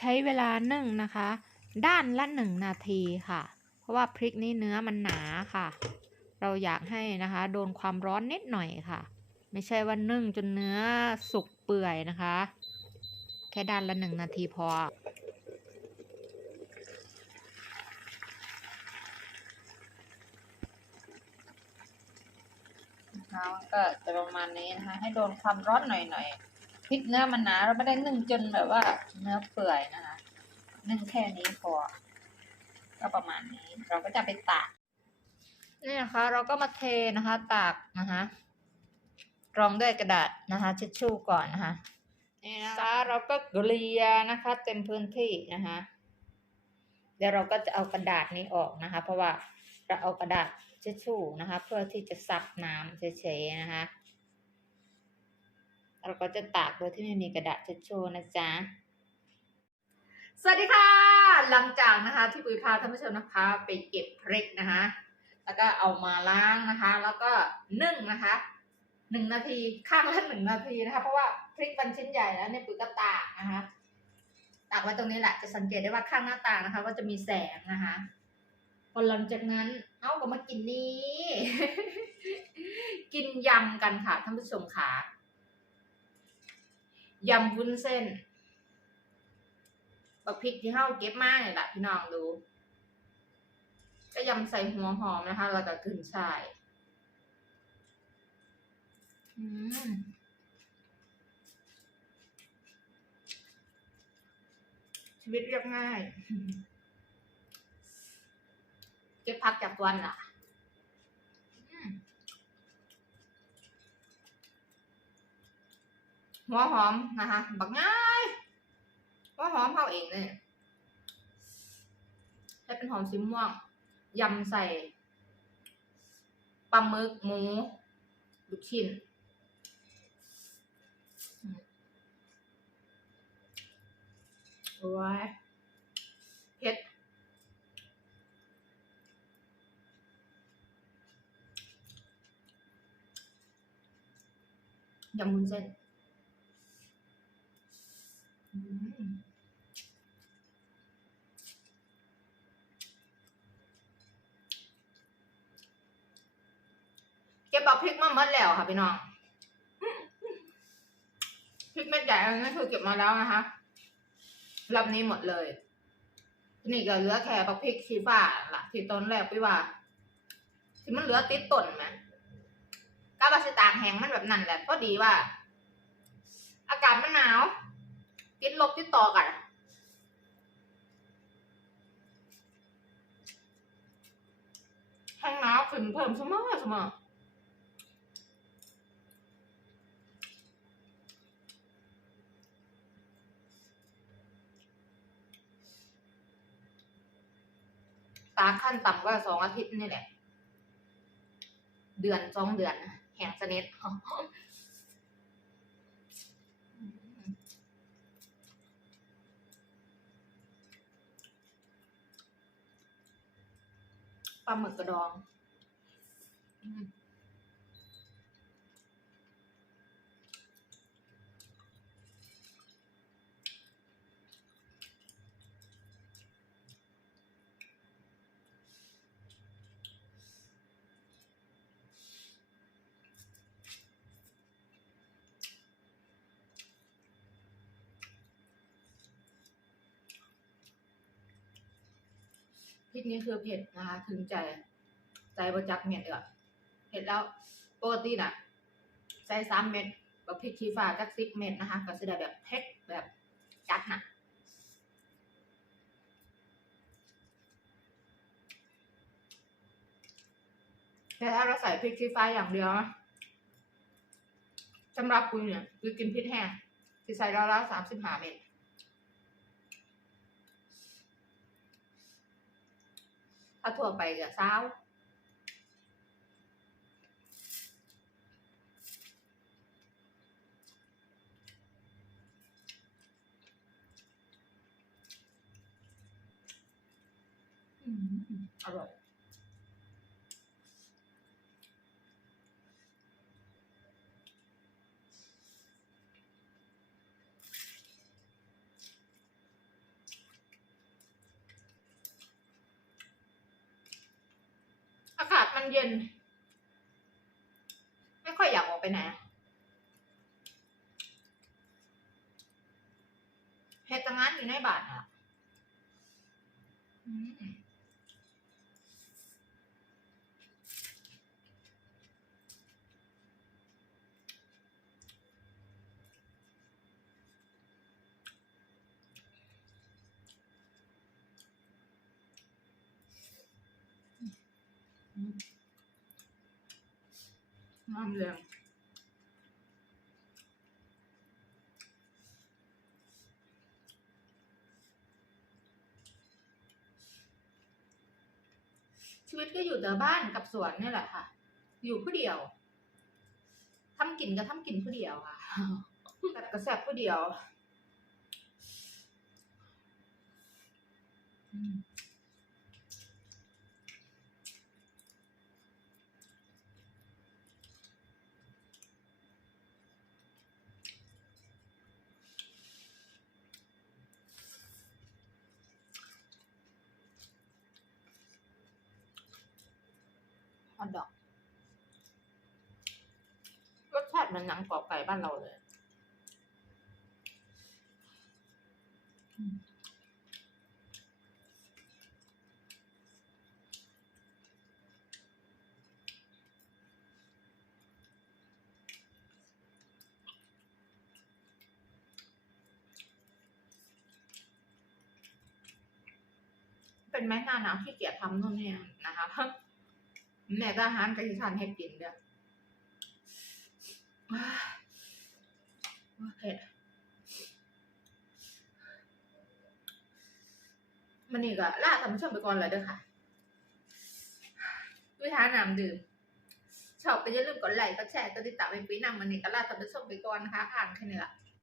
ใช้เวลานึ่งนะคะ ด้านละหนึ่งนาทีค่ะ เพราะว่าพริกนี้เนื้อมันหนาค่ะ เราอยากให้นะคะ โดนความร้อนนิดหน่อยค่ะ ไม่ใช่ว่านึ่งจนเนื้อสุกเปื่อยนะคะ แค่ด้านละหนึ่งนาทีพอนะคะก็จะประมาณนี้นะคะ ให้โดนความร้อนหน่อยๆ พริกเนื้อมันหนาเราไม่ได้นึ่งจนแบบว่าเนื้อเปื่อยนะคะนึ่งแค่นี้พอ ก็ประมาณนี้ เราก็จะไปตากนี่นะคะ เราก็มาเทนะคะตากนะคะรองด้วยกระดาษนะคะทิชชู่ก่อนนะคะนี่นะคะเราก็เกลี่ยนะคะ เต็มพื้นที่นะคะ เดี๋ยวเราก็จะเอากระดาษนี้ออกนะคะ เพราะว่าเราเอากระดาษทิชชู่นะคะ เพื่อที่จะซับน้ำเฉยๆนะคะ เราก็จะตากโดยที่ไม่มีกระดาษทิชชู่นะจ๊ะ สวัสดีค่ะ หลังจากนะคะที่ปุ๋ยพาท่านผู้ชมนะคะ ไปเก็บพริกนะคะ แล้วก็เอามาล้างนะคะ แล้วก็นึ่งนะคะหนึ่งนาทีข้างละหนึ่งนาทีนะคะ เพราะว่าพริกมันชิ้นใหญ่แล้วเนี่ยปุ๋ยก็ตากนะคะตากไว้ตรงนี้แหละจะสังเกตได้ว่าข้างหน้าต่างนะคะ ก็จะมีแสงนะคะพอหลังจากนั้น เอ้าก็มากินนี้ กินยำกันค่ะท่านผู้ชมค่ะ ยำวุ้นเส้นบักพริกที่เฮาเก็บมาเนี่ยแหละพี่น้องดูก็ยำใส่หัวหอมนะคะ แล้วก็ขึ้นช่ายชีวิตเรียบง่าย เก็บพักจากวันล่ะอืม หัวหอมนะคะบักง่ายหัวหอมเผาเองเนี่ยให้เป็นหอมสีม่วงยำใส่ปลาหมึกหมูลูกชิ้นอืมโอ้ยเผ็ดยำมุนเส้นอืม เก็บเอาพริกมาหมดแล้วค่ะพี่น้องพริกเม็ดใหญ่อันนี้คือเก็บมาแล้วนะคะรอบนี้หมดเลย นี่ก็เหลือแค่ปักพริกชีฟ้าล่ะที่ต้นแรกพี่ว่าที่มันเหลือติดต้นไหมกาบาสิตากแห้งมันแบบนั้นแหละพอดีว่า อากาศมันหนาว ติดลบติดต่อกันแห้งหนาวขึ้นเพิ่มเสมอเสมอตาขั้นต่ำก็สองอาทิตย์นี่แหละ เดือนสองเดือน แห้งสนิท ปลาหมึกกระดอง อืม พริกนี้คือเผ็ดนะคะถึงใจ ใจประจักเม็ดเดือดเผ็ดแล้วปกติน่ะ ใส่สามเม็ดกับพริกชี้ฟ้าจักสิบเม็ดนะคะ ก็จะได้แบบเผ็ดแบบจัดนะแต่ถ้าเราใส่พริกชี้ฟ้าอย่างเดียวสำหรับคุณเนี่ยคือกินพริกแห้งที่ใส่ราวๆสามสิบห้าเม็ด ถ้าทั่วไปก็เช้าอืมอร่อย อ เย็น ไม่ค่อยอยากออกไปไหนเห็ดตังงานอยู่ในบ้านอะอืม น้ำเหลืองชีวิตก็อยู่แต่บ้านกับสวนนี่แหละค่ะ อยู่ผู้เดียวทำกินก็ทำกินผู้เดียวค่ะแบบกระแสบผู้เดียว ฮอทดอก รสชาติมันหนังกรอบไก่บ้านเราเลย เป็นแม่หน้าหนาวที่เกียจทำนู่นเนี่ยนะคะ แม่ก็อาหารกะทิชันให้กินเด้อว้ายวเผ็ดมันนี่ก็ล่าทำชมไปก่อนเลยเด้อค่ะวิธาน้ำดื่ม ชอบก็อย่าลืมกดไลค์กดแชร์กดติดตามไปปีหน้ามันนี่ก็ล่าทำชมไปก่อนนะคะอ่านแค่นี้ละ